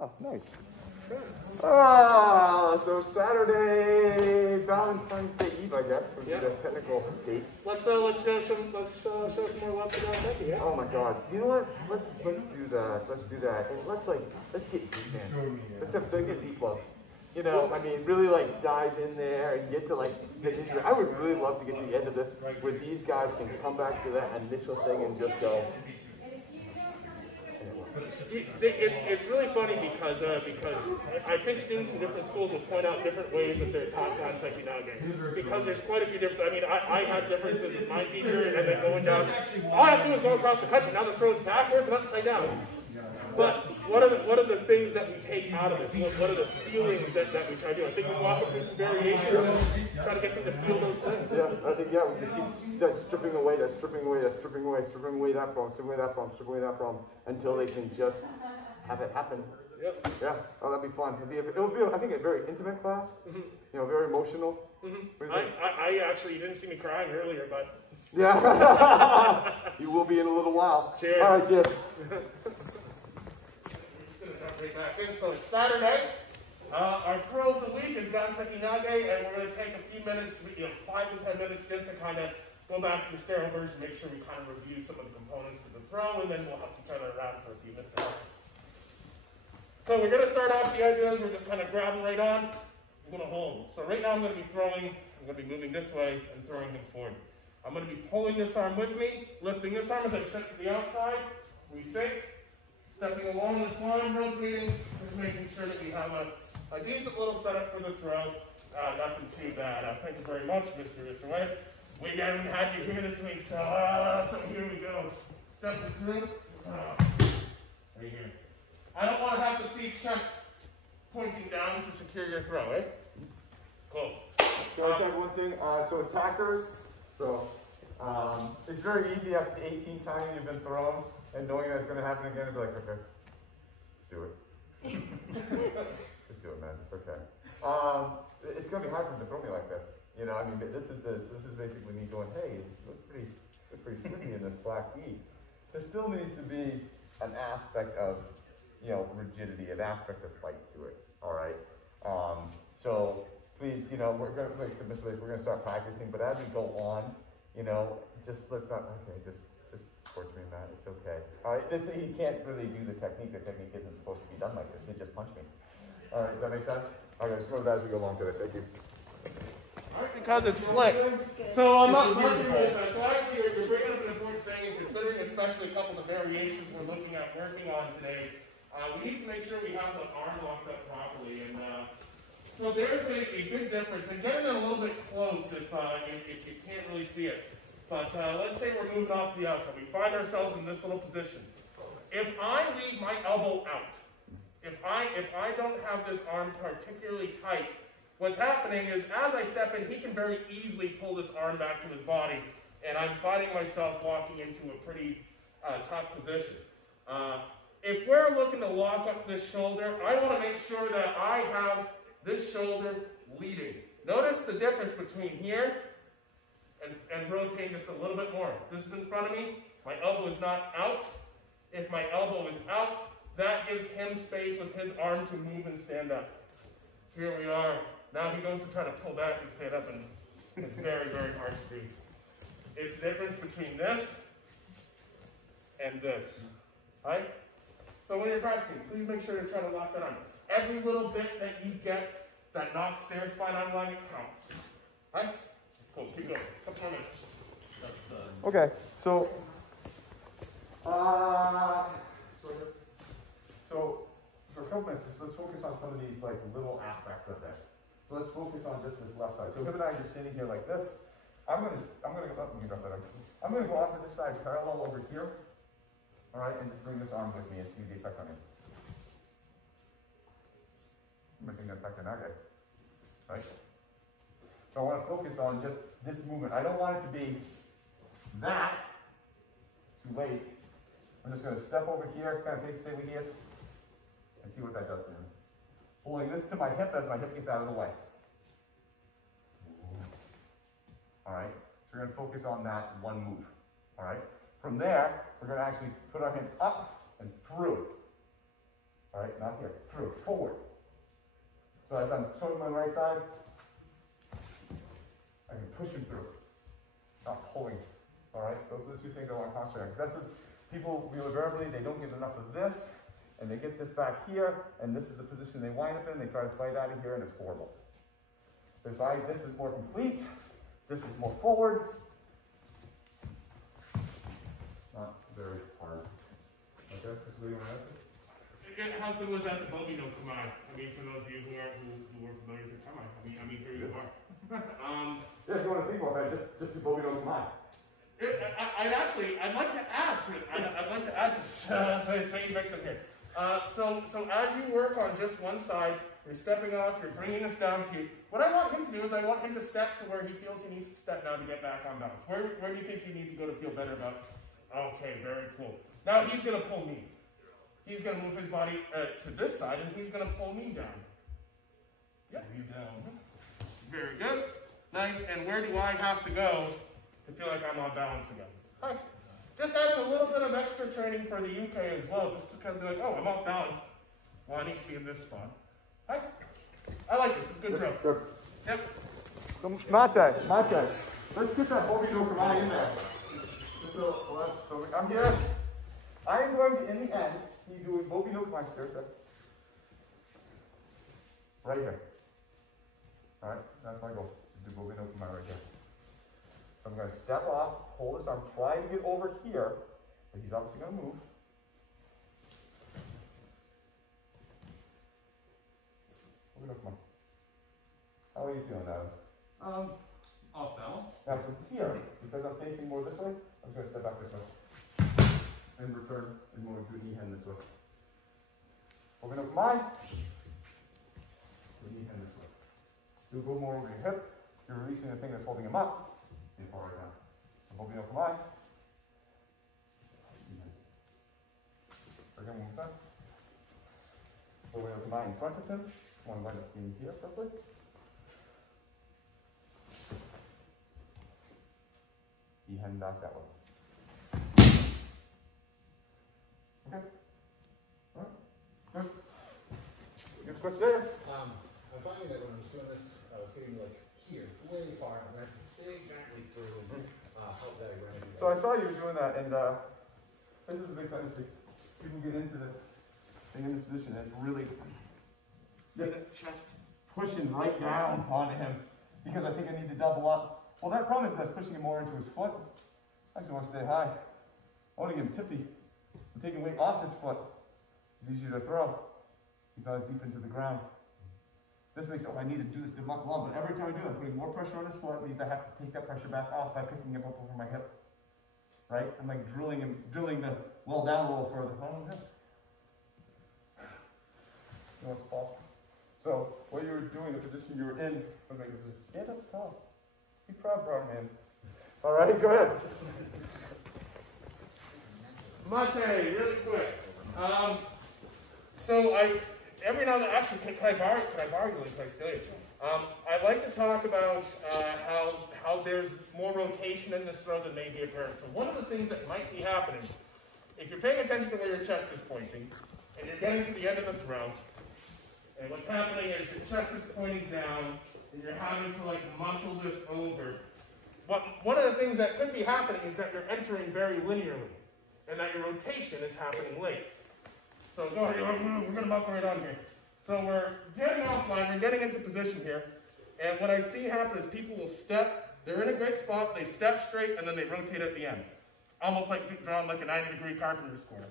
Oh, nice. Ah, so Saturday, Valentine's Day Eve, I guess, would be the technical date. Let's show some more love to Gansaki, yeah? Oh my God! You know what? Let's do that. Let's do that. And let's get deep in. Let's get deep love. You know, I mean, really like dive in there and get to like get into it. I would really love to get to the end of this where these guys can come back to that initial thing and just go. It's really funny because I think students in different schools will point out different ways that they're taught Gansaki Nage, because there's quite a few differences. I mean, I had differences with my teacher, and then going down, all I have to do is go across the country. Now the throw is backwards and upside down. But what are the things that we take out of this? What are the feelings that we try to do? I think we walk through some variations and try to get them to feel those things. Yeah, I think we just keep stripping away that problem, until they can just have it happen. Yep. Yeah. Oh, that'd be fun. It'll be I think a very intimate class. Mm-hmm. You know, very emotional. Mm-hmm. I actually, you didn't see me crying earlier, but yeah, you will be in a little while. Cheers. All right, kid. Right back in. So it's Saturday. Our throw of the week is Gansaki Nage, and we're going to take a few minutes, 5 to 10 minutes, just to kind of go back to the sterile version, make sure we kind of review some of the components of the throw, and then we'll have to turn it around for a few minutes. So we're going to start off, the idea is we're just kind of grabbing right on. We're going to hold. So right now I'm going to be throwing, I'm going to be moving this way and throwing him forward. I'm going to be pulling this arm with me, lifting this arm as I step to the outside, we sink. Stepping along this line, rotating, just making sure that we have a decent little setup for the throw. Nothing too bad. Thank you very much, Mr. Wade. We haven't had you here this week, so here we go. Step it through. Right here. I don't want to have to see chest pointing down to secure your throw, eh? Cool. Can I say one thing? So attackers, it's very easy after 18 times you've been thrown. And knowing that's going to happen again, be like, okay, let's do it. Just do it, man. It's okay. It's going to be hard for them to throw me like this. You know, I mean, this is basically me going, hey, you look pretty sticky in this black gi. There still needs to be an aspect of, rigidity, an aspect of fight to it. All right. So please, we're going to start practicing, but as we go on, just let's not. Okay, just. Torture me, Matt. It's okay. All right, you can't really do the technique. The technique isn't supposed to be done like this. You just punch me. All right, does that make sense? Okay, let's go with that as we go along today. Thank you. All right, because it's slick. So I'm not working with that. So actually, you're bringing up an important thing, and considering especially a couple of the variations we're looking at working on today, we need to make sure we have the arm locked up properly. And so there's a big difference. And getting it a little bit close if you can't really see it. But let's say we're moving off to the outside. We find ourselves in this little position. If I leave my elbow out, if I don't have this arm particularly tight, what's happening is as I step in, he can very easily pull this arm back to his body, and I'm finding myself walking into a pretty tough position. If we're looking to lock up this shoulder, I want to make sure that I have this shoulder leading. Notice the difference between here and rotate just a little bit more. This is in front of me. My elbow is not out. If my elbow is out, that gives him space with his arm to move and stand up. Here we are. Now he goes to try to pull back and stand up, and it's very, very hard to do. It's the difference between this and this. Right? So when you're practicing, please make sure to try to lock that on. Every little bit that you get that knocks their spine online, it counts. Right? Cool, keep going. A couple more minutes. That's done. Okay, so for a couple minutes, let's focus on some of these little aspects of this. So let's focus on just this left side. So him and I are just sitting here like this. I'm gonna go off to this side, parallel over here. All right, and just bring this arm with me and see the effect on him. I'm gonna think that's Gansaki Nage, right? So I want to focus on just this movement. I don't want it to be that too late. I'm just going to step over here, kind of face the same way he is, and see what that does to him. Pulling this to my hip as my hip gets out of the way. All right. So we're going to focus on that one move. All right. From there, we're going to actually put our hand up and through. All All right, not here, through, forward. So as I'm showing my right side, I can push him through, not pulling. All right, those are the two things I want to concentrate on. Because that's the people verbally, they don't get enough of this, and they get this back here, and this is the position they wind up in. They try to fight out of here, and it's horrible. This is more complete. This is more forward. Not very hard. Okay, that's what you want to answer. How similar is that to Bobino Kamai? I mean, for those of you who are familiar with Kamai, I mean, here you are. Yeah, if you want to think about that, just do Bobino Kamai. I'd like to add to say Victor here. So as you work on just one side, you're stepping off, you're bringing us down to you. What I want him to do is I want him to step to where he feels he needs to step now to get back on balance. Where do you think you need to go to feel better about? Okay, very cool. Now he's going to pull me. He's going to move his body to this side, and he's going to pull me down. Yep. You down. Very good. Nice. And where do I have to go to feel like I'm on balance again? Nice. Just adding a little bit of extra training for the UK as well, just to kind of be like, oh, I'm off balance. Well, I need to be in this spot. Hi. I like this. It's a good drill. Good. Yep. So, Mate. Let's get that Bobino Kamai in there. So I'm here. I am going to, in the end, be doing Bobino Kamai stairs. Right here. All right, that's my goal. Do Bobino Kamai right here. So I'm going to step off, hold his arm, try to get over here, but he's obviously going to move. Bobino Kamai. How are you feeling, Adam? Off balance. Now from here, because I'm facing more this way, I'm going to step back this way. And return and more do knee hand this way. Open up mine. Do knee hand this way. Do go more over your hip. You're releasing the thing that's holding him up. You fall right down. So open up mine. Again, one more time. Open up mine in front of him. One line up in here properly. He hand back that way. Okay. All right. Good. Next question. I'm finding that when I was doing this, I was getting like here, way far, and I have to stay gently through help that remedy. So I saw you doing that, and this is a big tendency. People get into this, thing in this position, and it's really See the chest pushing right down onto him because I think I need to double up. Well, that problem is that's pushing him more into his foot. I just want to stay high. I want to get him tippy. I'm taking weight off his foot. It's easier to throw. He's not as deep into the ground. This makes I need to do this to muck along, but every time I do, I'm putting more pressure on his foot. It means I have to take that pressure back off by picking him up over my hip. Right? I'm like drilling the well down a little further. Oh, yeah. No, it's off. So what you were doing, the position you were in, was like stand up tall. Be proud, man. All right, go ahead. Mate, really quick. So every now and then, actually, can I borrow you in place, do you? I'd like to talk about how there's more rotation in this throw than may be apparent. So one of the things that might be happening, if you're paying attention to where your chest is pointing, and you're getting to the end of the throw, and what's happening is your chest is pointing down, and you're having to like muscle this over. One of the things that could be happening is that you're entering very linearly, and that your rotation is happening late. So go ahead, we're going to buckle right on here. So we're getting offline, we're getting into position here, and what I see happen is people will step, they're in a great spot, they step straight, and then they rotate at the end. Almost like drawing like a 90-degree carpenter's corner.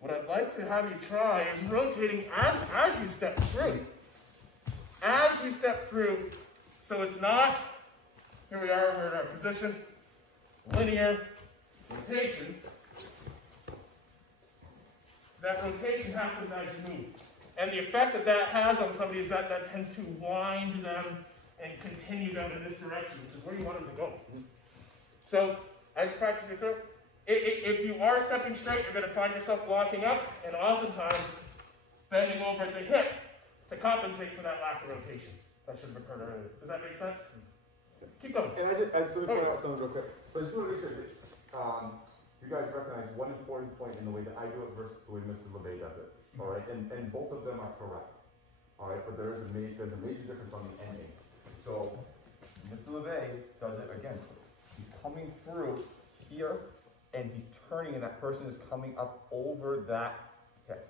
What I'd like to have you try is rotating as you step through. As you step through, so it's not, here we are, we're in our position, linear rotation. That rotation happens as you move. And the effect that has on somebody is that tends to wind them and continue them in this direction, which is where you want them to go. So, as you practice your throw, if you are stepping straight, you're going to find yourself locking up and oftentimes bending over at the hip to compensate for that lack of rotation. That should have occurred earlier. Does that make sense? Keep going. And I just want to point out something real quick. So I just want to make sure you guys recognize one important point in the way that I do it versus the way Mr. LeVay does it. All right, and both of them are correct. All right, but there's a major difference on the ending. So Mr. LeVay does it again. He's coming through here, and he's turning, and that person is coming up over that hip.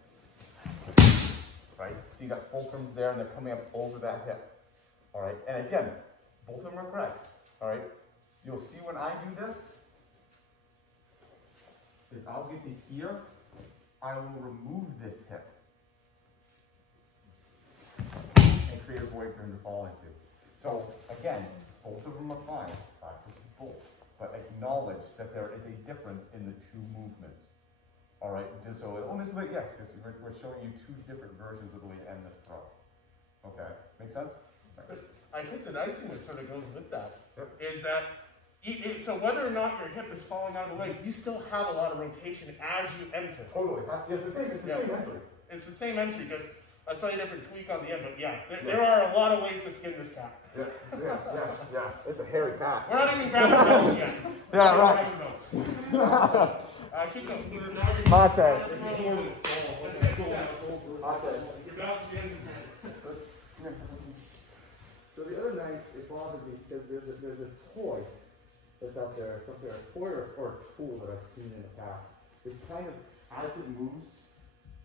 Right? So you got fulcrums there, and they're coming up over that hip. All right, and again, both of them are correct. All right, you'll see when I do this, is I'll get to here, I will remove this hip and create a void for him to fall into. So again, both of them are fine. Practice both, but acknowledge that there is a difference in the two movements. All right, just so honestly, yes, because we're showing you two different versions of the way to end this throw. Okay, make sense? But I think the nice thing that sort of goes with that is that, so whether or not your hip is falling out of the way, you still have a lot of rotation as you enter. Totally. It's the same entry. It's the same entry, just a slightly different tweak on the end. But yeah, there are a lot of ways to skin this cat. Yeah. It's a hairy cat. We're not even grabbing belts yet. Yeah, right. Keep going. Mate. So the other night, it bothered me because there's a toy that's out there, a toy or a tool that I've seen in the past. It's kind of, as it moves,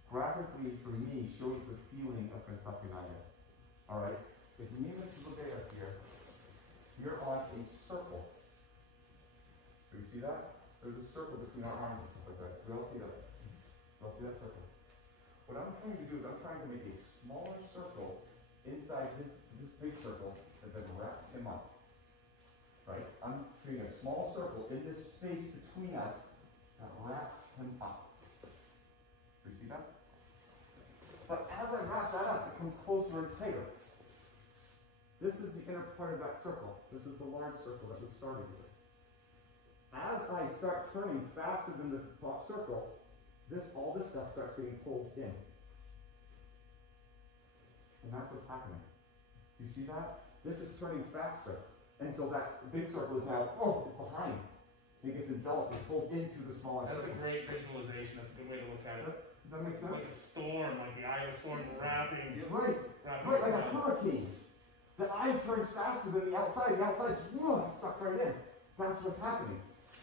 graphically for me, shows the feeling of Gansaki Nage. All right? If me and Mr. LeVay are here, you're on a circle. Do you see that? There's a circle between our arms and stuff like that. We all see that. We all see that circle. What I'm trying to do is I'm trying to make a smaller circle inside this big circle that then wraps him up. Right? I'm creating a small circle in this space between us that wraps him up. Do you see that? But as I wrap that up, it comes closer and tighter. This is the inner part of that circle. This is the large circle that we started with. As I start turning faster than the top circle, all this stuff starts getting pulled in. And that's what's happening. You see that? This is turning faster. And so that big circle is now, it's behind. It gets enveloped and pulled into the smaller circle. That's a great visualization. That's a good way to look at it. Does that make sense? Like a storm, like the eye of a storm wrapping. Right, like a hurricane. The eye turns faster than the outside. The outside just sucked right in. That's what's happening.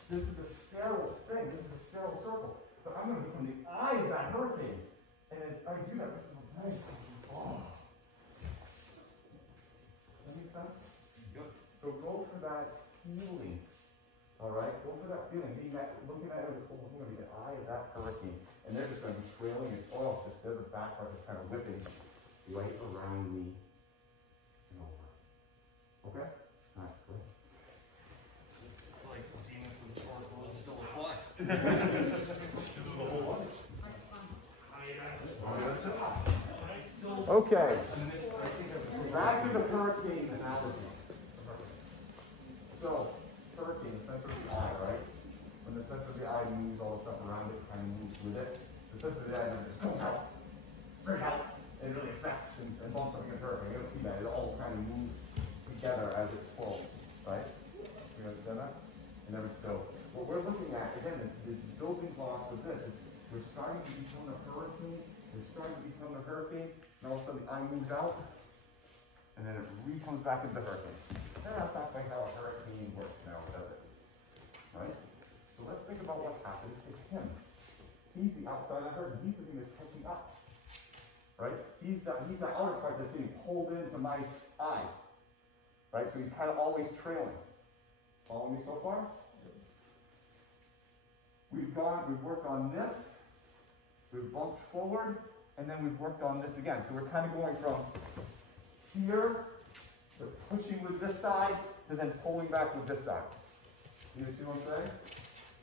This is a sterile thing. This is a sterile circle. But I'm going to become the eye of that hurricane. And as I do that, this is nice. Does that make sense? Yep. So go for that feeling. All right? Go for that feeling. Looking at it, I'm going to be the eye of that hurricane. And they're just going to be trailing its oil. Just the back part is kind of whipping right around me and over. Okay? All right, go ahead. It's like seeing it from short was still a fly. Okay. Back to the hurricane analogy. So, hurricane, the center of the eye, right? When the center of the eye moves, all the stuff around it kind of moves with it. The center of the eye never just comes out, straight out, and it really affects and bumps up against the hurricane. You don't see that. It all kind of moves together as it pulls, right? You understand that? So, what we're looking at, again, is building blocks of this. We're starting to become a hurricane. And all of a sudden the eye moves out, and then it comes back into the hurricane. That's not quite how a hurricane works now, does it? Right? So let's think about what happens to him. He's the outside of the hurricane. He's the thing that's catching up. Right? He's the outer part that's being pulled into my eye. Right? So he's kind of always trailing. Follow me so far? We've worked on this, we've bumped forward, and then we've worked on this again. So we're kind of going from here to pushing with this side to then pulling back with this side. You see what I'm saying?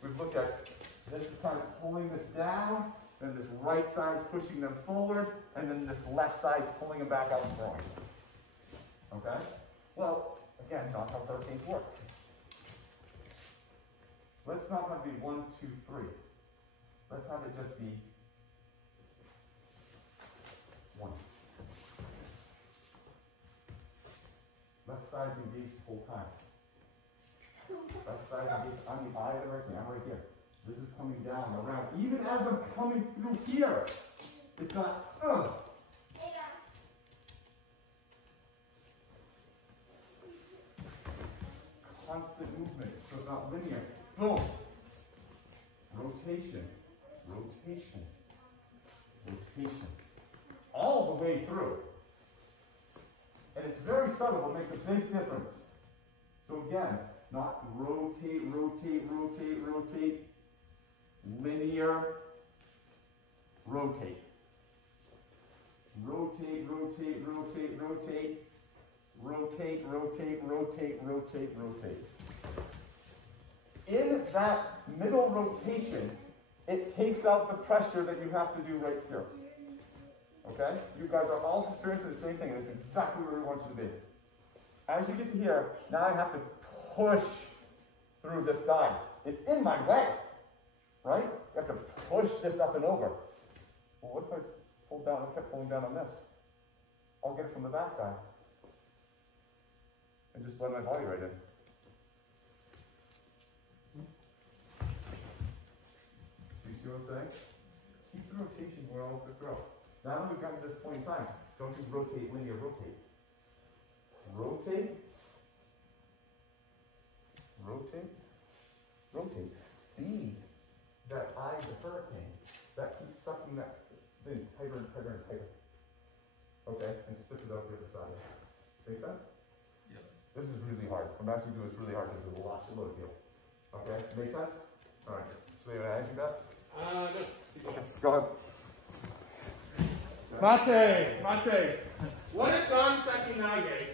We've looked at this is kind of pulling this down, then this right side's pushing them forward, and then this left side's pulling them back out and throwing. Okay? Well, again, not how hurricanes work. Let's not have it be 1, 2, 3. Let's have it just be 1. Left side's engaged the whole time. Left side's engaged. I'm the eye of the hurricane. I'm right here. This is coming down, around. Even as I'm coming through here, it's not, constant movement, so it's not linear. Boom. Rotation, rotation, rotation. All the way through. And it's very subtle, it makes a big difference. So again, not rotate, rotate, rotate, rotate. Linear, rotate. Rotate, rotate, rotate, rotate. Rotate, rotate, rotate, rotate, rotate. In that middle rotation, it takes out the pressure that you have to do right here. Okay? You guys are all experiencing the same thing. It's exactly where we want you to be. As you get to here, now I have to push through this side. It's in my way. Right? You have to push this up and over. Well, what if I pull down, I kept pulling down on this? I'll get it from the back side. And just blend my body right in. Do you see what I'm saying? Keep the rotation going all the way through. Now that we've gotten to this point in time, don't just rotate, linear, rotate. Rotate. Rotate. Rotate. Be that eye of the hurricane that keeps sucking that thing tighter and tighter and tighter. Okay? And spits it out the other side. Make sense? Yep. This is really hard. I'm actually doing this really hard because it's a lot of deal. Okay? Make sense? Alright. So you want to add anything to that? No. Okay. Go ahead. Mate. What if Gansaki Nage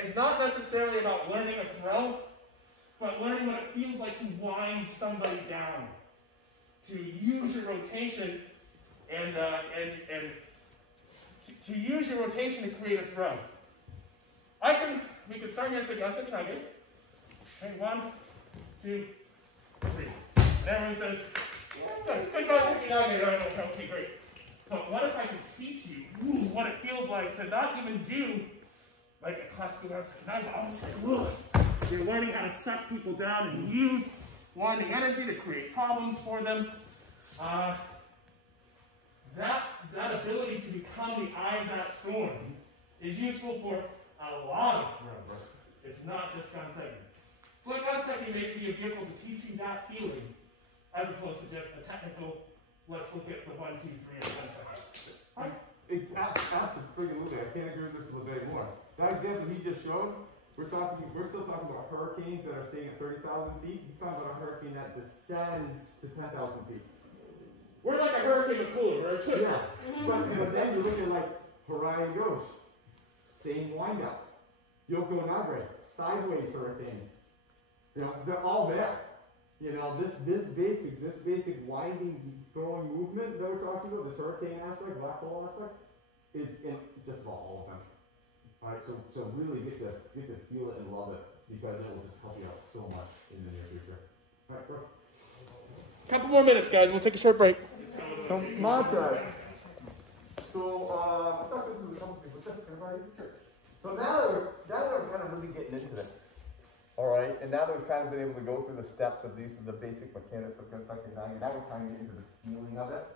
is not necessarily about learning a throw, but learning what it feels like to wind somebody down, to use your rotation and to use your rotation to create a throw. We can start here and say Gansaki Nage. Okay, 1, 2, 3. And everyone says, good Gansaki Nage. Okay, great. But what if I could teach you what it feels like to not even do like a classical Gansaki Nage, but almost like, you're learning how to suck people down and use winding energy to create problems for them. That ability to become the eye of that storm is useful for a lot of throws. It's not just Gansaki. So like Gansaki may be a vehicle to teach you that feeling, as opposed to just a technical, let's look at the 1, 2, 3, and 10 seconds. Right? Absolutely. I can't agree with this a little bit more. That example he just showed, we're still talking about hurricanes that are staying at 30,000 feet. He's talking about a hurricane that descends to 10,000 feet. We're like a hurricane of cooler, we're a twister. Yeah. But then you look at like Harai Ghosh, same wind up. Yoko Nagre, sideways hurricane. You know, they're all there. You know, this basic winding, throwing movement that we're talking about, this hurricane aspect, black hole aspect, is in just about all of them. Alright, so really get to feel it and love it, because it will just help you out so much in the near future. Alright, go. Couple more minutes, guys. We'll take a short break. So, mantra. So, I thought this was a couple things, but that's kind of already picture. So now that we're kind of really getting into this. Alright, and now that we've kind of been able to go through the steps of these, the basic mechanics of Gansaki Nage, and now we're kind of into the feeling of it.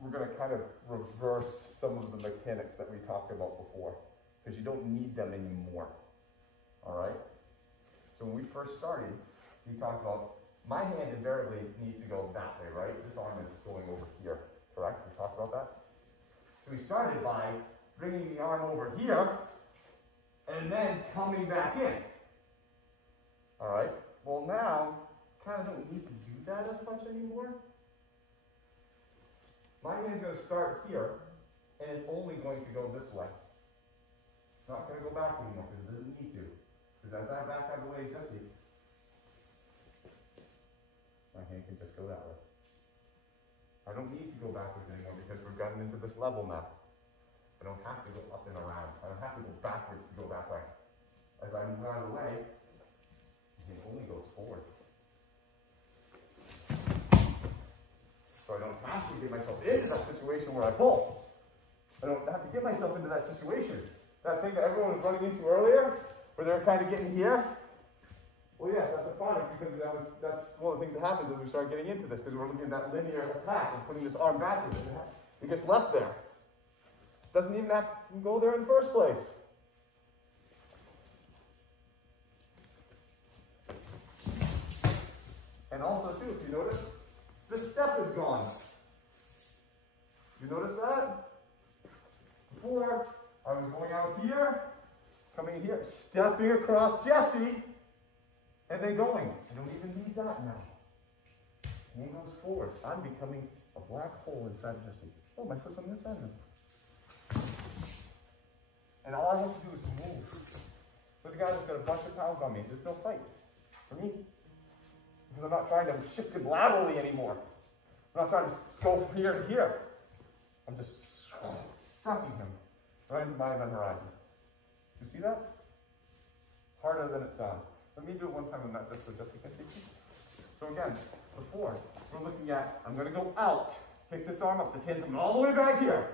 We're going to kind of reverse some of the mechanics that we talked about before, because you don't need them anymore. Alright? So when we first started, we talked about my hand invariably needs to go that way, right? This arm is going over here, correct? We talked about that? So we started by bringing the arm over here, and then coming back in. Alright? Well now, kind of don't need to do that as much anymore. My hand's going to start here, and it's only going to go this way. It's not going to go back anymore, because it doesn't need to. Because as I back out of the way, Jesse, my hand can just go that way. I don't need to go backwards anymore because we've gotten into this level now. I don't have to go up and around. I don't have to go backwards to go that way. As I move out of the way, it only goes forward. So I don't have to get myself into that situation where I pull. I don't have to get myself into that situation. That thing that everyone was running into earlier, where they were kind of getting here, Well, yes, that's a product because that's one of the things that happens as we start getting into this, because we're looking at that linear attack and putting this arm backwards. It gets left there. Doesn't even have to go there in the first place. And also, too, if you notice, this step is gone. You notice that? Before, I was going out here, coming in here, stepping across Jesse, and then going. I don't even need that now. Knee goes forward. I'm becoming a black hole inside of Jesse. Oh, my foot's on this end now. And all I have to do is move. Look at the guy that's got a bunch of pounds on me. There's no fight for me. Because I'm not trying to shift him laterally anymore. I'm not trying to go from here to here. I'm just sucking him right into my event horizon. You see that? Harder than it sounds. Let me do it one time on that just so Jessica can see. So again, before, we're looking at, I'm going to go out, pick this arm up, this hand's coming all the way back here.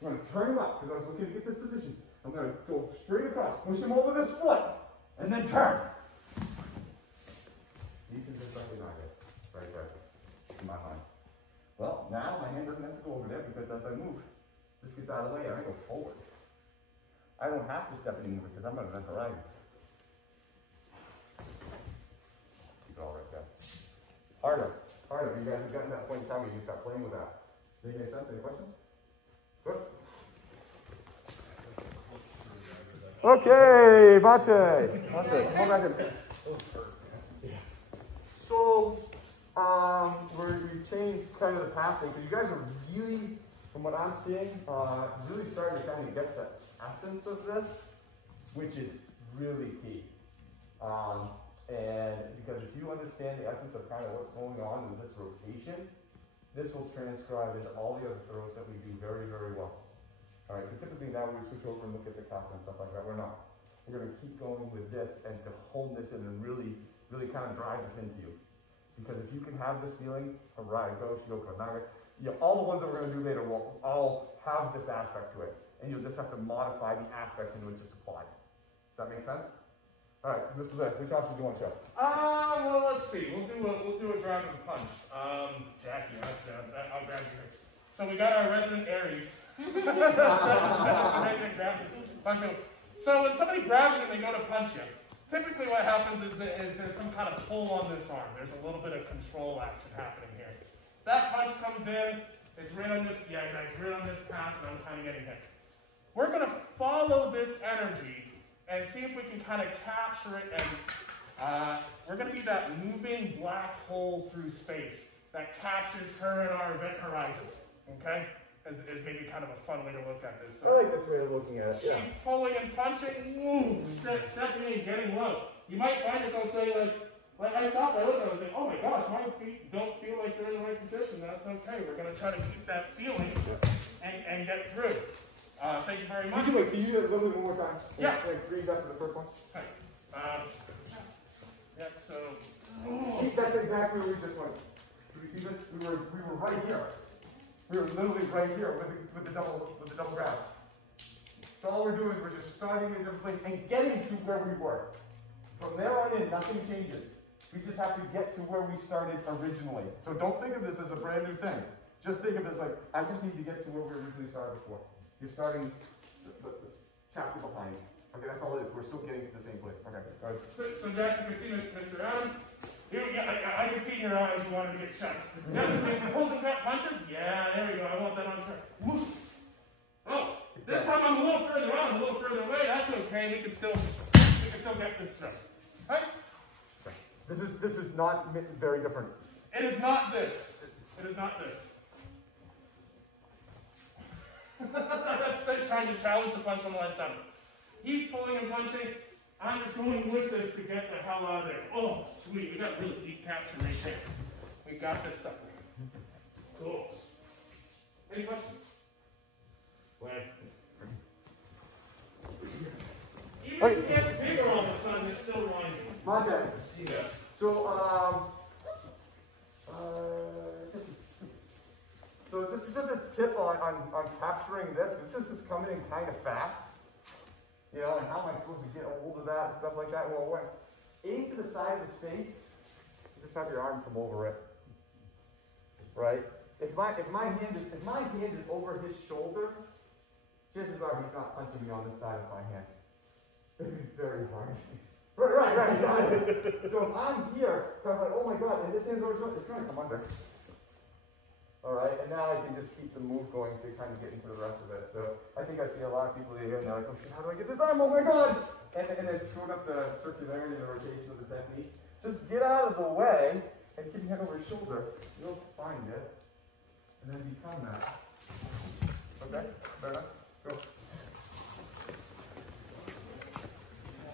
I'm going to turn him up because I was looking to get this position. I'm going to go straight across, push him over this foot, and then turn. Decent Gansaki Nage, right there, in my mind. Well, now my hand doesn't have to go over there because as I move, this gets out of the way and I go forward. I don't have to step anymore because I'm on an event horizon. Keep it all right there. Harder, harder. You guys have gotten to that point in time where you can start playing with that. Does that make sense? Any questions? Good. Okay, Mate. Come back in. So, we changed kind of the pathing, because you guys are really, from what I'm seeing, really starting to kind of get the essence of this, which is really key. And because if you understand the essence of kind of what's going on in this rotation, this will transcribe into all the other throws that we do very, very well. All right, so typically now we would switch over and look at the kata and stuff like that. We're not. We're going to keep going with this and to hone this in and really, really kind of drive this into you. Because if you can have this feeling, alright, go, Shiyoko, Naga, all the ones that we're going to do later will all have this aspect to it. And you'll just have to modify the aspects into which it's applied. Does that make sense? Alright, this is it. Which option do you want to show? Well, let's see. We'll do a grab and punch. Jackie, I'll grab you here. So we got our resident Aries. That's right there, grab you. Punch you. So when somebody grabs you and they go to punch you, typically what happens is there's some kind of pull on this arm. There's a little bit of control action happening here. That punch comes in, it's right on this, it's right on this path, and I'm kind of getting hit. We're going to follow this energy and see if we can kind of capture it, and we're going to be that moving black hole through space that captures her in our event horizon, okay? Is maybe kind of a fun way to look at this. So I like this way of looking at it, yeah. She's pulling and punching, stepping in, getting low. You might find yourself saying, like I stopped, I looked, I was like, oh my gosh, my feet don't feel like they're in the right position. That's okay. We're going to try to keep that feeling and get through. Thank you very much. Can you do it a little bit one more time? Yeah. Like 3 after the first one? Okay. Yeah, so. That's exactly where we just went. Do you see this? We were right here. We were literally right here with the double grab. So all we're doing is we're just starting in a different place and getting to where we were. From there on in, nothing changes. We just have to get to where we started originally. So don't think of this as a brand new thing. Just think of it as like, I just need to get to where we originally started before. You're starting the chapter behind. Okay, that's all it is. We're still getting to the same place. Okay, go ahead. So Jack, you can see Mr. Adam. I can see in your eyes you wanted to get shots. Yes, pulls and punches? Yeah, there we go. I want that on track. Woof. Oh, this time I'm a little further out, a little further away. That's okay. We can still get this stuff. Right? This is not very different. It is not this. It is not this. That's like trying to challenge the punch on the left side. He's pulling and punching. I'm just going with this to get the hell out of there. Oh, sweet. We got really deep capture right there. We got this sucker. Cool. Any questions? When? Even if it gets bigger all of a sudden, it's still winding. Monte. See that? So, just a tip on capturing this. This is coming in kind of fast. You know, and how am I supposed to get a hold of that and stuff like that? Well, aim to the side of his face, you just have your arm come over it. Right? If my hand is over his shoulder, chances are he's not punching me on this side of my hand. It'd be very hard. Right, got it. So if I'm here, I'm like, oh my god, and this hand's over his shoulder, it's going to come under. Alright, and now I can just keep the move going to kind of get into the rest of it. So I think I see a lot of people here, and they're like, oh shit, how do I get this arm? Oh my god! And then screwing up the circularity and the rotation of the technique. Just get out of the way and keep your hand over your shoulder. You'll find it. And then become that. Okay? Fair enough? Go.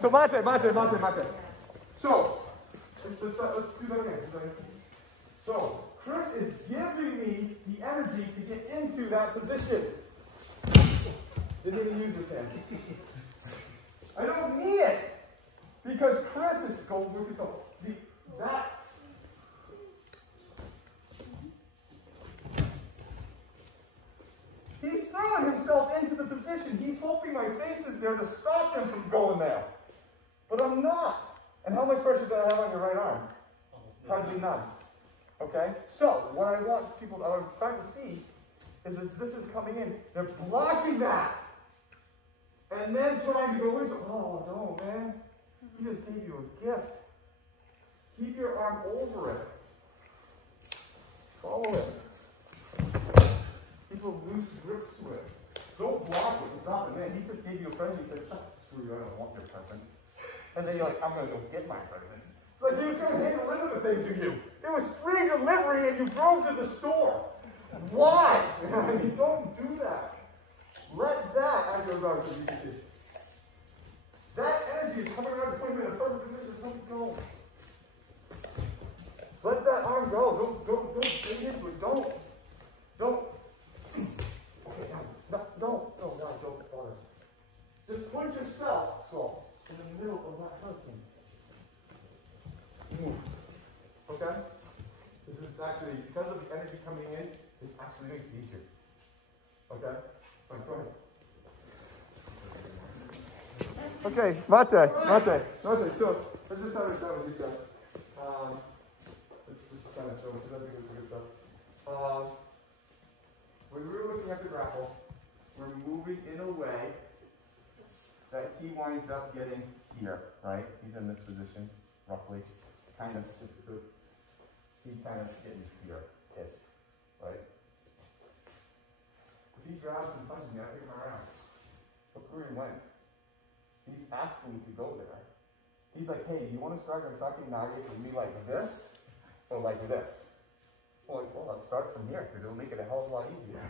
So mate. So, let's do that again. So, Chris is giving me the energy to get into that position. Didn't even use his hand. I don't need it. Because Chris is going with himself. He's throwing himself into the position. He's hoping my face is there to stop him from going there. But I'm not. And how much pressure do I have on your right arm? Hardly none. Okay? So, what I want people, what I'm starting to see, is this is coming in. They're blocking that. And then trying to go into, oh no, man. He just gave you a gift. Keep your arm over it. Follow it. Keep a loose grip to it. Don't block it. It's not the man. He just gave you a present. He said, screw you, I don't want your present. And then you're like, I'm going to go get my present. It's like he was going to hand deliver the thing to you. It was free delivery and you drove to the store. Why? I mean, don't do that. Let that, as your dog says, you can see. That energy is coming around to put him in a perfect position. Don't go. Let that arm go. Don't dig into it. Don't. Okay, no, don't bother. Just put yourself, so, in the middle of that hurricane. Move. Okay? This is actually, because of the energy coming in, this actually makes it easier. Okay? Fine, go ahead. Okay, Mate. So, let's just have it done with you guys. Let's just kind of show it, because I think this is good stuff. When we're looking at the grapple, we're moving in a way that he winds up getting here, right? He's in this position, roughly. Kind of, so he kind of getting here-ish, right? If he grabs and punches me, I take him around. Look where he went. He's asking me to go there. He's like, hey, you want to start Gansaki Nage with me like this? Or like this? Well, let's start from here, because it'll make it a hell of a lot easier.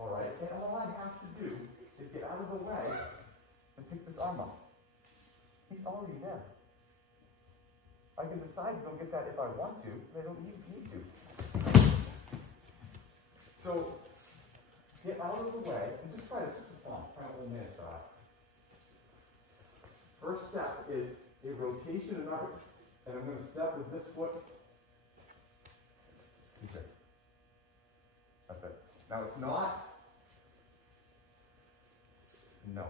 Alright? And all I have to do is get out of the way and pick this arm up. He's already there. I can decide to go get that if I want to, but I don't need to. So, get out of the way and just try this. Come on, try a whole minute for that. First step is a rotation and up. And I'm going to step with this foot. Okay. That's it. Now it's not. No.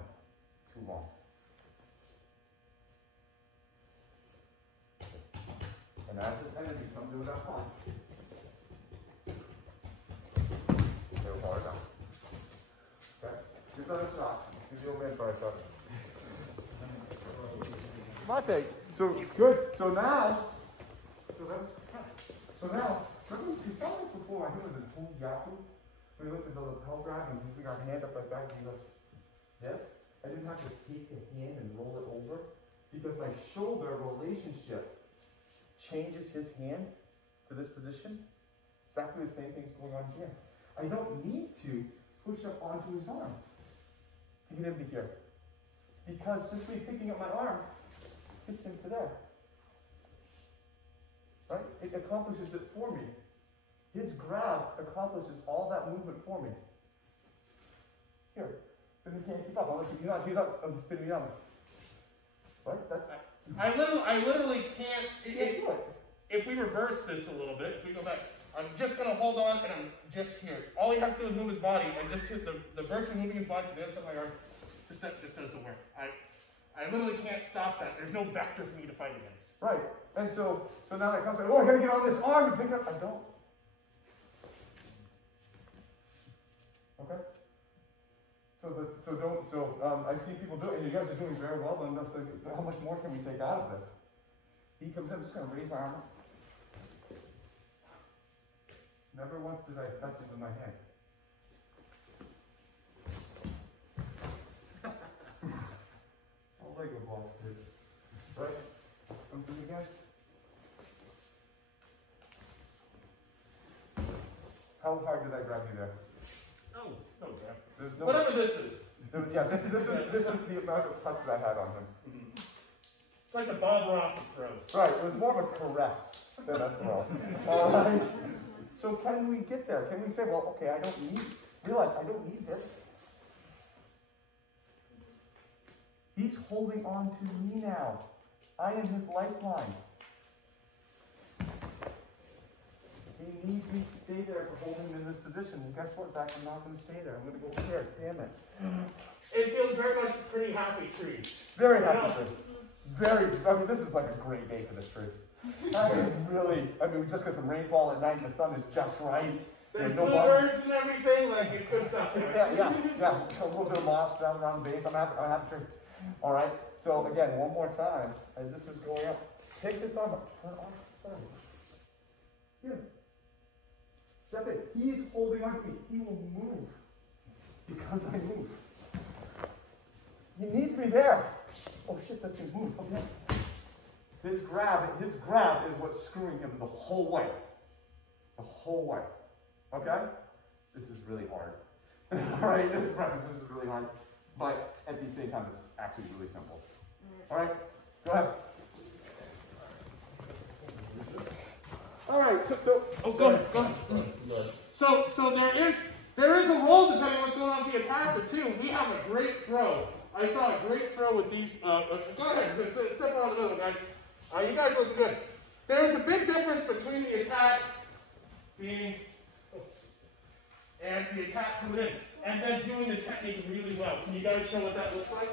Too long. And as this energy comes into that punch, they'll bar it down. Okay? Give that a shot. Give the old man try a shot. Mate. So good. So now, remember we saw this before. I think it was in full yaku. We looked at the lapel grab and moving our hand up like that and us this. I didn't have to take the hand and roll it over because my shoulder relationship changes his hand to this position. Exactly the same thing's going on here. I don't need to push up onto his arm to get him to here. Because just me picking up my arm gets him to there. Right? It accomplishes it for me. His grab accomplishes all that movement for me. Here. Because he can't keep up. Unless he's not, I'm spinning me down. Right? I literally can't. If we reverse this a little bit, if we go back, I'm just going to hold on and I'm just here. All he has to do is move his body and just hit the virtue moving his body to the other side of my arm. Just does the work. I literally can't stop that. There's no vector for me to fight against. Right. And so now that comes like, oh, I gotta get on this arm and pick it up. I don't. Okay. I see people do it, and you guys are doing very well. And that's like, how much more can we take out of this? He comes in, I'm just gonna raise my arm. Never once did I touch it with my hand. Lego blocks, kids. Right? Something again? How hard did I grab you there? No grab. There's no. Whatever this is. Yeah, this is the amount of touches I had on him. Mm-hmm. It's like the Bob Ross of throws. Right, it was more of a caress than a throw. Alright. So can we get there? Can we say, well, okay, realize I don't need this. He's holding on to me now. I am his lifeline. He needs me to stay there for holding him in this position. And guess what, Zach? I'm not going to stay there. I'm going to go here. Damn it. It feels very much pretty happy trees. Very happy tree. This is like a great day for this tree. We just got some rainfall at night. The sun is just right. There's no birds and everything. Like, it's good stuff. Yeah. A little bit of moss down around the base. I'm happy tree. All right, so again, one more time, as this is going up, take this arm up, turn off the side. Here. Step in. He's holding on to me. He will move because I move. He needs me there. Oh shit, that thing moved. Okay. His grab is what's screwing him the whole way. The whole way. Okay? This is really hard. All right, this is really hard. But at the same time, it's actually really simple. All right, go ahead. All right, go ahead. So there is a role depending on what's going on with the attacker too. We have a great throw. I saw a great throw with these. Go ahead, step around the middle, guys. You guys look good. There's a big difference between the attack being and the attack coming in, and then doing the technique really well. Can you guys show what that looks like?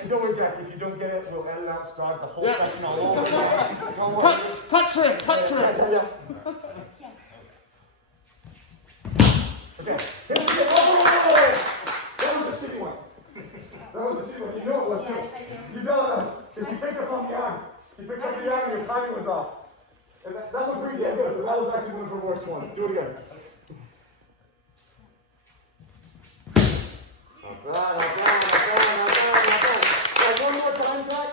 And don't worry, Jack, if you don't get it, we'll edit out, start the whole section all over again. Don't worry. Cut trim. Yeah. Okay. Here we go. That was the city one. You know it was too. You know it was. Because you picked up on the arm. You picked up the arm and your timing was off. And that was pretty good, but that was actually one of the worst ones. Do it again. Not bad. One more time, Jack.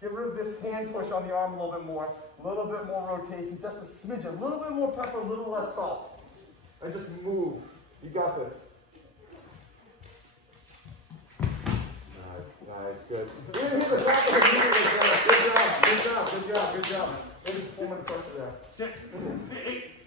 Get rid of this hand push on the arm a little bit more rotation, just a smidgen, a little bit more pepper, a little less salt. And just move. You got this. Nice, good. Good job. Maybe 4 minutes there.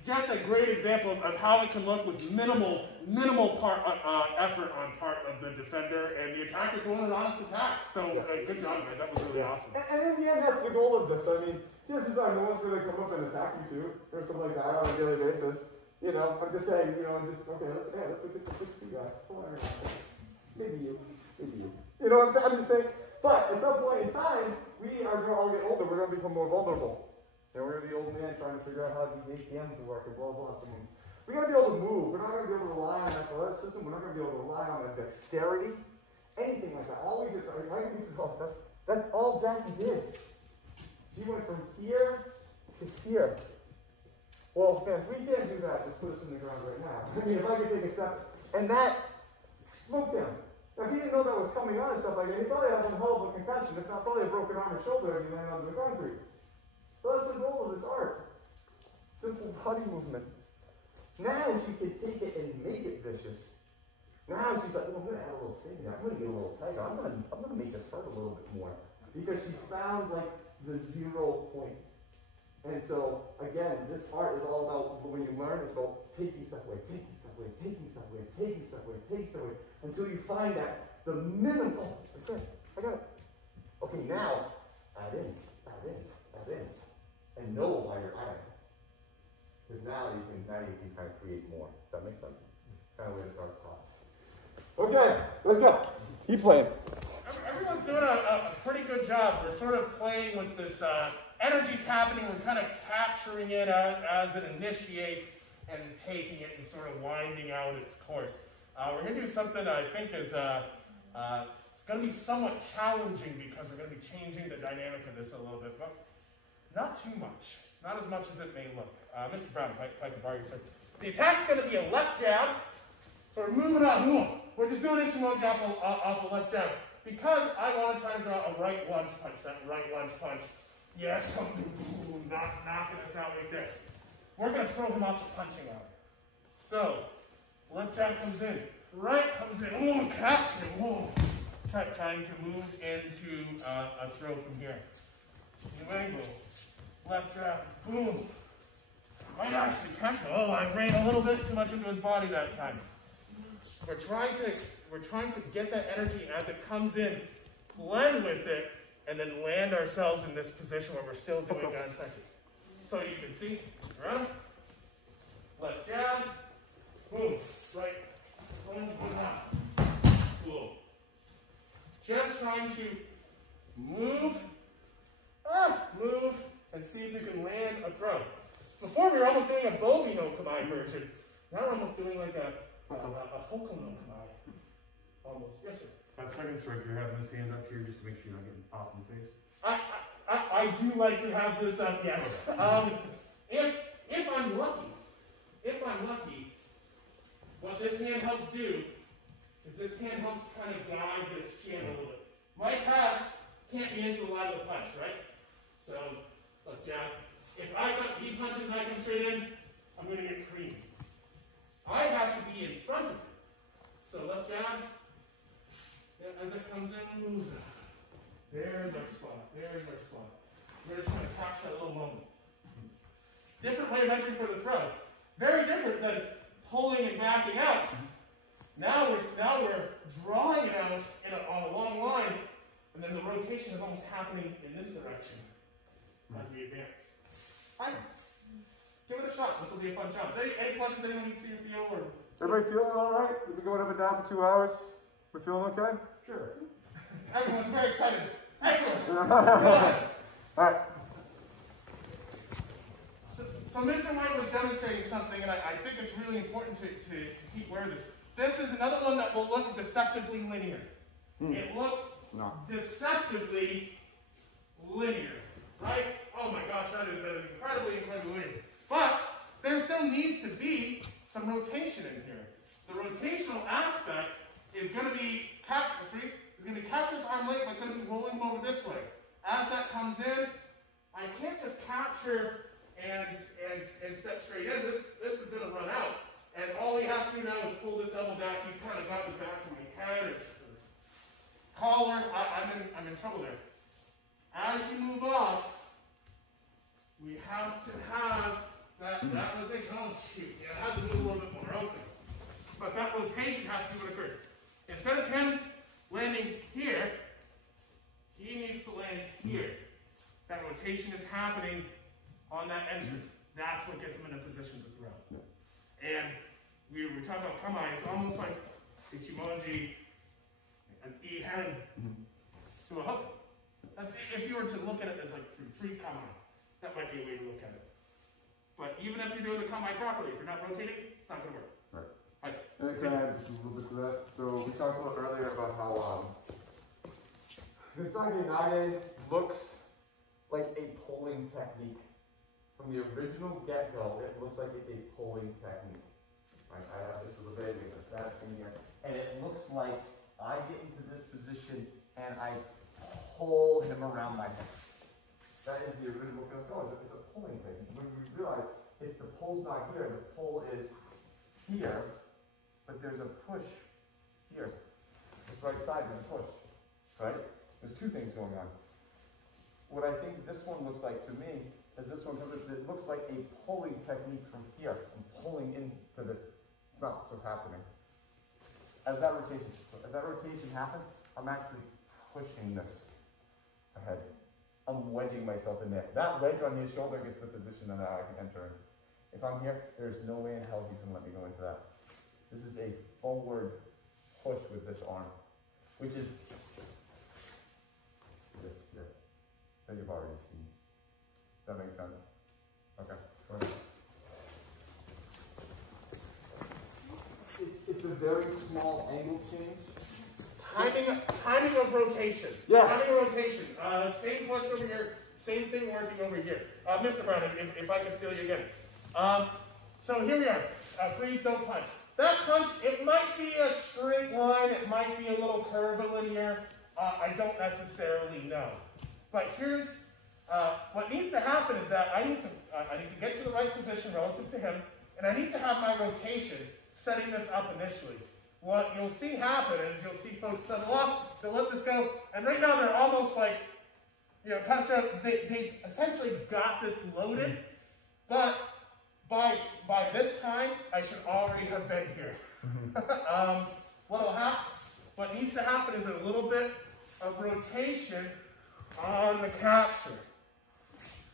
That's a great example of how it can look with minimal effort on part of the defender and the attacker doing an honest attack. So good job, guys. That was really awesome. And in the end, that's the goal of this. I mean, just as I know one's going to come up and attack you too, or something like that on a daily basis. You know, I'm just saying, let's look at the 6'2" guy. Maybe you. You know what I'm just saying? But at some point in time, we are going to all get older. We're going to become more vulnerable. And we're going to be old men trying to figure out how these ATMs work and blah, blah, blah. We're going to be able to move. We're not going to be able to rely on athleticism. We're not going to be able to rely on dexterity. Anything like that. That's all Jackie did. She went from here to here. Well, man, if we can't do that, just put us in the ground right now. I mean, if I could take a step. And that smoked him. Now, if he didn't know that was coming on and stuff like that, he probably had one hell of a concussion, if not probably a broken arm or shoulder if he landed onto the concrete. So that's the goal of this art. Simple body movement. Now she can take it and make it vicious. Now she's like, I'm going to add a little safety. I'm going to get a little tighter. I'm going to make this hurt a little bit more. Because she's found, like, the 0 point. And so, again, this art is all about, when you learn, it's about taking stuff away, until you find that the minimum. Okay, I got it. Okay, now, add in. And know why you're adding. Because now you can kind of create more. Does that make sense? Kind of way this art's taught. Okay, let's go. Keep playing. Everyone's doing a pretty good job. We're sort of playing with this energy's happening. We're kind of capturing it as it initiates and taking it and sort of winding out its course. We're going to do something I think is it's going to be somewhat challenging because we're going to be changing the dynamic of this a little bit, but not too much. Not as much as it may look. Mr. Brown, if I could borrow you, sir. The attack's going to be a left jab. So we're moving up. We're just doing instrumental jab off a left jab. Because I want to try to draw a right lunge punch. That right lunge punch. Yes, knocking us out right there. We're going to throw him off the punching arm. So, left jab comes in. Right comes in. Oh, catch me. Trying to move into a throw from here. New angle. Left jab. Boom. Might actually catch him. Oh, I ran a little bit too much into his body that time. We're trying to get that energy as it comes in, blend with it, and then land ourselves in this position where we're still doing Gansaki. So you can see, run, left jab, boom, right, lunge, boom, cool. Just trying to move, and see if you can land a throw. Before we were almost doing a Bogi no Kamai version. Now we're almost doing like a Hoko no Kamai. Almost. Yes, sir. That second strike, you're having this hand up here just to make sure you're not getting popped in the face. I do like to have this up, yes. If I'm lucky, what this hand helps do is this hand helps kind of guide this chin a little bit. My path can't be into the line of the punch, right? So, look, jab. He punches and I come straight in, I'm going to get creamed. I have to be in front of it. So left jab, as it comes in, moves it. There's our spot. We're just trying to catch that little moment. Different way of entering for the throw. Very different than pulling and backing out. Now we're drawing it out on a long line, and then the rotation is almost happening in this direction as we advance. Fine. Give it a shot. This will be a fun challenge. Any questions anyone needs to see or feel? Or? Everybody feeling all right? We've been going up and down for 2 hours. We're feeling okay? Sure. Everyone's very excited. Excellent. Good. All right. So Mr. White was demonstrating something, and I think it's really important to keep aware of this. This is another one that will look deceptively linear. It looks deceptively linear, right? Oh my gosh, that is incredibly linear. But there still needs to be some rotation in here. The rotational aspect is going to be capture this arm length, but going to be rolling him over this way. As that comes in, I can't just capture and step straight in. This is going to run out. And all he has to do now is pull this elbow back. He's kind of got the back of my head. Collar, I'm in trouble there. As you move off, we have to have that rotation. Oh shoot, yeah, I have to do a little bit more. Okay. But that rotation has to be what occurs. Instead of him landing here, he needs to land here. That rotation is happening on that entrance. That's what gets him in a position to throw. And we were talking about Kamai. It's almost like Ichimonji, an E-hen to a hook. That's, if you were to look at it as like through 3 Kamai, that might be a way to look at it. But even if you're doing the Kamai properly, if you're not rotating, it's not going to work. Right. And can I add just a little bit to that? So we talked about earlier about how Gansaki Nage looks like a pulling technique. From the original get-go, it looks like it's a pulling technique. Right? I have this little baby, a static thing here, and it looks like I get into this position and I pull him around my neck. That is the original go. It's a pulling thing. When we realize the pull's not here, the pull is here, but there's a push here. This right side, there's a push, right? There's 2 things going on. What I think this one looks like to me is this one, it looks like a pulling technique from here. I'm pulling into this. It's not what's happening. As that rotation happens, I'm actually pushing this ahead. I'm wedging myself in there. That wedge on his shoulder gets the position that I can enter in. If I'm here, there's no way in hell he's going to let me go into that. This is a forward push with this arm. which is this bit that you've already seen. Does that make sense? Okay, go ahead. It's a very small angle change. Timing of rotation. Yes. Timing of rotation. Same push over here. Same thing working over here. Mr. Brown, if I can steal you again. So here we are. Freeze, don't punch. That punch, it might be a straight line. It might be a little curvilinear. I don't necessarily know. But here's what needs to happen is that I need to get to the right position relative to him, and I need to have my rotation setting this up initially. What you'll see happen is you'll see folks settle off, they'll let this go, and right now they're almost like, they essentially got this loaded, but by this time, I should already have been here. What needs to happen is a little bit of rotation on the capture.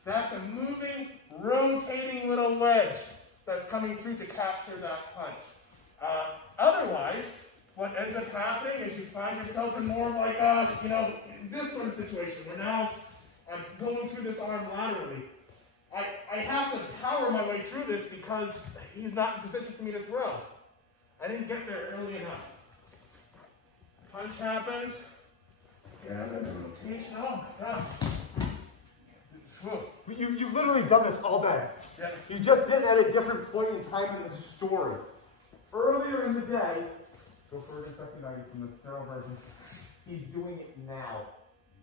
That's a moving, rotating little wedge that's coming through to capture that punch. Otherwise, what ends up happening is you find yourself in more of like, this sort of situation where now I'm going through this arm laterally. I have to power my way through this because he's not in position for me to throw. I didn't get there early enough. Punch happens. Yeah, and then the rotation. Oh my God. You've literally done this all day. Yeah. You just did it at a different point in time in the story. Earlier in the day, go for Gansaki Nage from the sterile version. He's doing it now.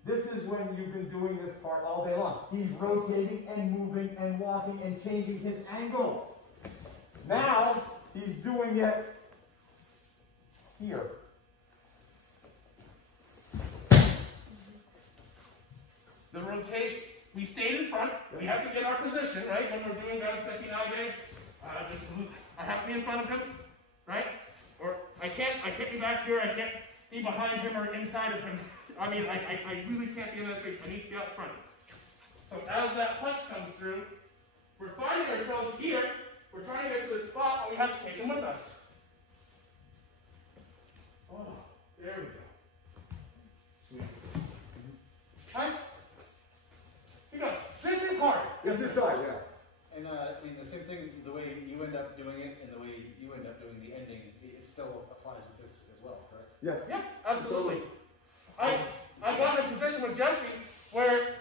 This is when you've been doing this part all day long. He's rotating and moving and walking and changing his angle. Now, he's doing it here. The rotation, we stayed in front. We have to get our position, right? When we're doing Gansaki Nage, I have to be in front of him, right? Or I can't be back here. I can't be behind him or inside of him. I mean, I really can't be in that space. I need to be up front. So as that punch comes through, we're finding ourselves here. We're trying to get to a spot, and we have to take him with us. Oh, there we go. Sweet. Time. You go. This is hard. This is hard, yeah. And I mean, the same thing, the way you end up doing it and the way you end up doing the ending, it still applies with this as well, correct? Yes. Yeah, absolutely. I got in a position with Jesse where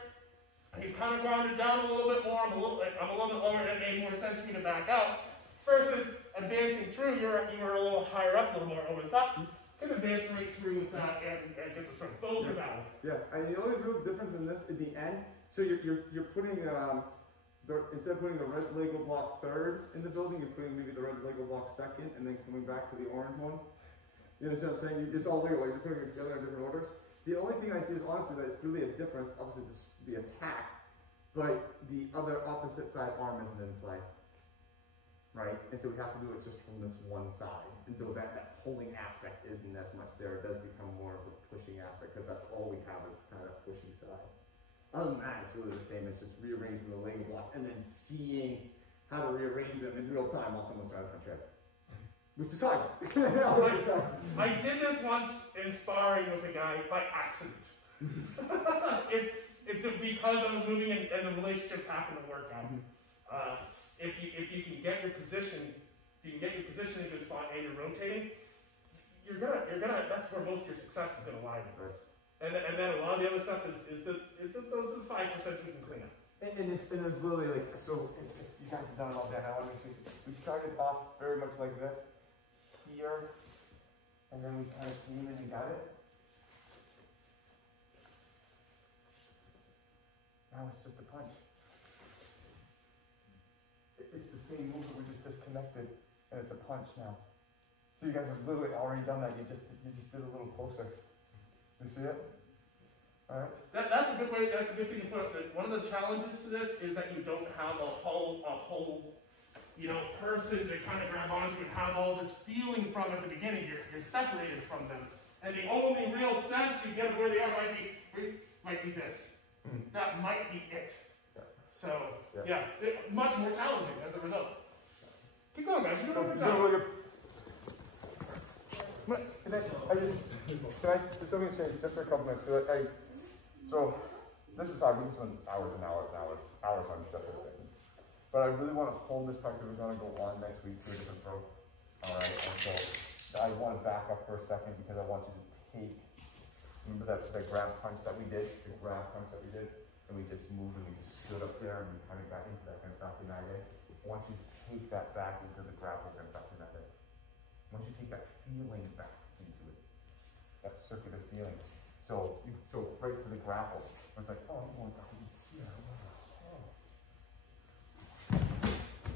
he's kind of grounded down a little bit more. I'm a little bit lower, and it made more sense for me to back out. Versus advancing through, you were a little higher up, a little more over the top. You can advance right through with that and get the front. Both are valid. Yeah, and the only real difference in this at the end, so you're putting instead of putting the red Lego block third in the building, you're putting maybe the red Lego block second, and then coming back to the orange one. You understand what I'm saying? It's all Lego, you're putting it together in different orders. The only thing I see is honestly that it's really a difference, obviously the attack, but the other opposite side arm isn't in play. Right? And so we have to do it just from this one side. And so that pulling aspect isn't as much there. It does become more of a pushing aspect because that's all we have is kind of pushing side. Other than that, it's really the same. It's just rearranging the Lego block and then seeing how to rearrange them in real time while someone's trying to punch it. Which is hard. I did this once in sparring with a guy by accident. it's because I was moving and the relationships happen to work out. If you can get your position, in a good spot and you're rotating, you're gonna. That's where most of your success is gonna lie. And then a lot of the other stuff is those are the 5% we can clean up. And it's really like so. You guys have done it all day. I want to make sure we started off very much like this. Here, and then we kind of came in and got it. Now it's just a punch. It's the same move, but we're just disconnected, and it's a punch now. So you guys have literally already done that. You just did a little closer. You see it? All right. That's a good way. That's a good thing to put up. One of the challenges to this is that you don't have a whole person to kind of grab onto and have all this feeling from at the beginning. You're separated from them. And the only real sense you get of where they are might be this. That might be it. So, yeah, much more challenging as a result. Keep going, guys. You're doing a good job. I just Just let me change just for a couple minutes. So this is how we can spend hours and hours on just this thing. But I really want to hold this practice. We're going to go on next week to a different throw. All right. And so I want to back up for a second because I want you to take. Remember that grab punch that we did? The grab punch that we did, and we just moved and we just stood up there and we kind of got into that Gansaki Nage. I want you to take that back into the grapple Gansaki Nage. I want you to take that feeling back into it. That circular feeling. So right to the grapple. It's like, oh, I'm going back here.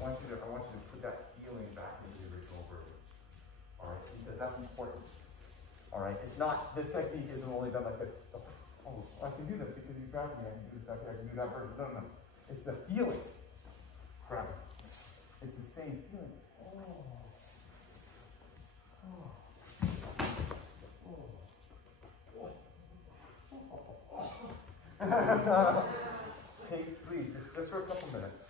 I want you to put that feeling back into the original version. All right, because that's important. All right, it's not, this technique isn't only done like this. Oh, I can do this because you grabbed me. I can do this. I can do that version. No. It's the feeling. Grab it. It's the same feeling. Take, please, just for a couple minutes.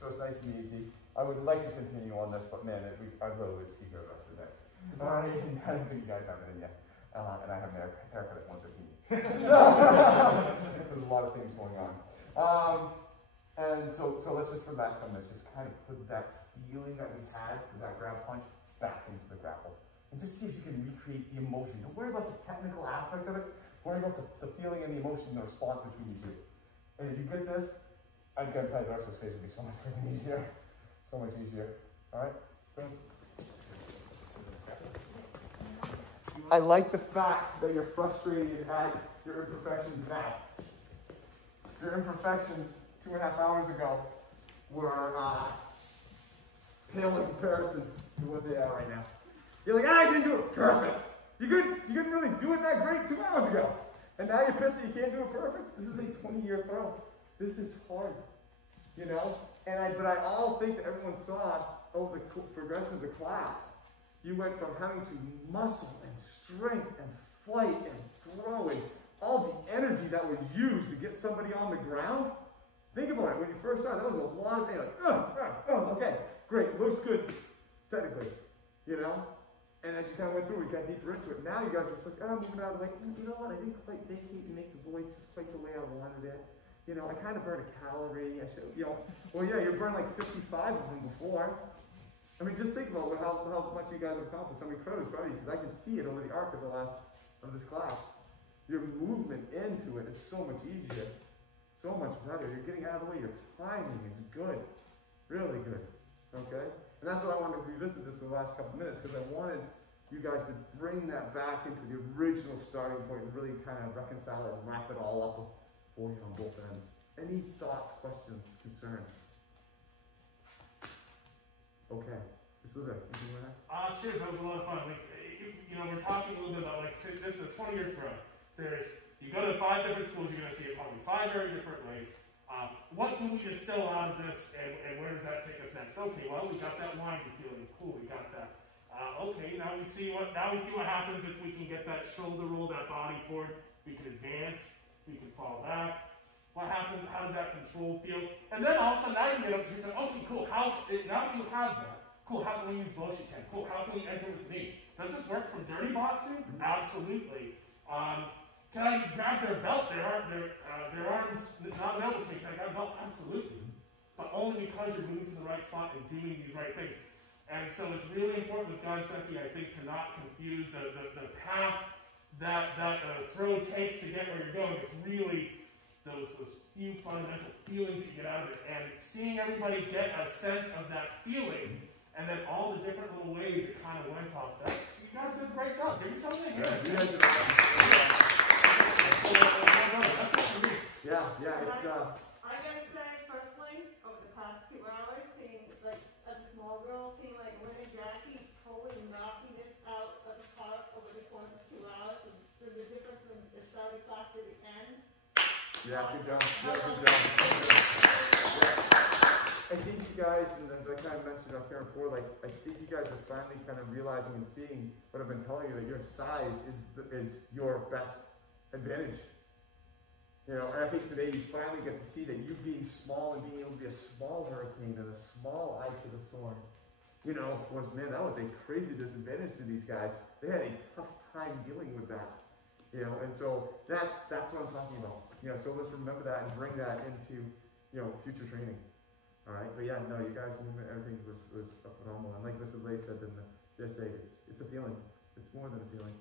So it's nice and easy. I would like to continue on this, but man, I'd rather keep it the rest of the day. I don't think you guys have it in yet. And I have my haircut at 1:15. There's a lot of things going on. And so let's just, for the last couple minutes, just kind of put that feeling that we had for that grab punch back into the grapple. And just see if you can recreate the emotion. Don't worry about the technical aspect of it. Worry about the feeling and the emotion, the response between you two. And if you get this, I'm going to tell you the rest of this phase will be so much easier. So much easier. All right? Boom. I like the fact that you're frustrated at your imperfections now. Your imperfections 2.5 hours ago were pale in comparison to what they are right now. You're like, I didn't do it perfect. You couldn't really do it that great 2 hours ago. And now you're pissed that you can't do it perfect? This is a 20-year throw. This is hard. You know? But I all think that everyone saw over the progression of the class. You went from having to muscle and strength and flight and throwing, all the energy that was used to get somebody on the ground. Think about it. When you first started, that was a lot of things. Like, okay, great, looks good, technically, you know? And as you kind of went through, we got deeper into it. Now you guys are just like, moving out of the way. You know what? I didn't quite vacate and make the void just quite the way I wanted it. You know, I kind of burned a calorie. I should, you know, well, yeah, you burned like 55 of them before. I mean, just think about how much you guys have accomplished. I'm incredibly proud of you because I can see it over the arc of this class. Your movement into it is so much easier, so much better. You're getting out of the way. Your timing is good, really good. Okay, and that's why I wanted to revisit this in the last couple minutes because I wanted you guys to bring that back into the original starting point and really kind of reconcile it and wrap it all up for you on both ends. Any thoughts, questions, concerns? Okay. Cheers, that was a lot of fun. Like, you know, we're talking a little bit about, like, this is a 20-year throw. You go to 5 different schools, you're going to see it probably 5 very different ways. What can we distill out of this, and where does that take us next? Okay, well, we got that winding feeling. Cool, we got that. Okay, now we see what happens if we can get that shoulder roll, that body forward. We can advance, we can fall back. What happens? How does that control feel? And then all of a sudden, now you get up to yourself, okay, cool, now that you have that, cool, how can we use Boshiken? Cool, how can we enter with me? Does this work for dirty boxing? Absolutely. Can I grab their belt, their arms not available to me? Can I grab a belt? Absolutely. But only because you're moving to the right spot and doing these right things. And so it's really important with Gansaki, I think, to not confuse the path that throw takes to get where you're going. It's really those few fundamental feelings you get out of it. And seeing everybody get a sense of that feeling, and then all the different little ways it kind of went off. You guys did a great job. Give me something. Yeah, it's I gotta say, personally, over the past 2 hours, seeing, like, as a small girl, seeing, like, Lynn and Jackie totally knocking this out of the park over the course of 2 hours, and there's a difference from the start of class to the end. Yeah, good job. Yeah, good job. I think you guys, and as I kind of mentioned up here before, like, I think you guys are finally kind of realizing and seeing what I've been telling you, that your size is your best advantage. You know, and I think today you finally get to see that you being small and being able to be a small hurricane and a small eye to the storm you know, was, man, that was a crazy disadvantage to these guys. They had a tough time dealing with that, you know, and so that's what I'm talking about. You know, so let's remember that and bring that into, you know, future training. All right, but yeah, no, you guys, everything was phenomenal. And like Mrs. Lay said, just say it's a feeling. It's more than a feeling.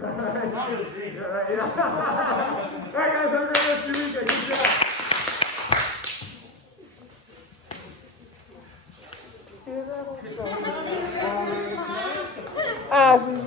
Not really green. Yeah, right, yeah. All right, guys, have a great rest of your weekend. Good job. Hear that old song? I will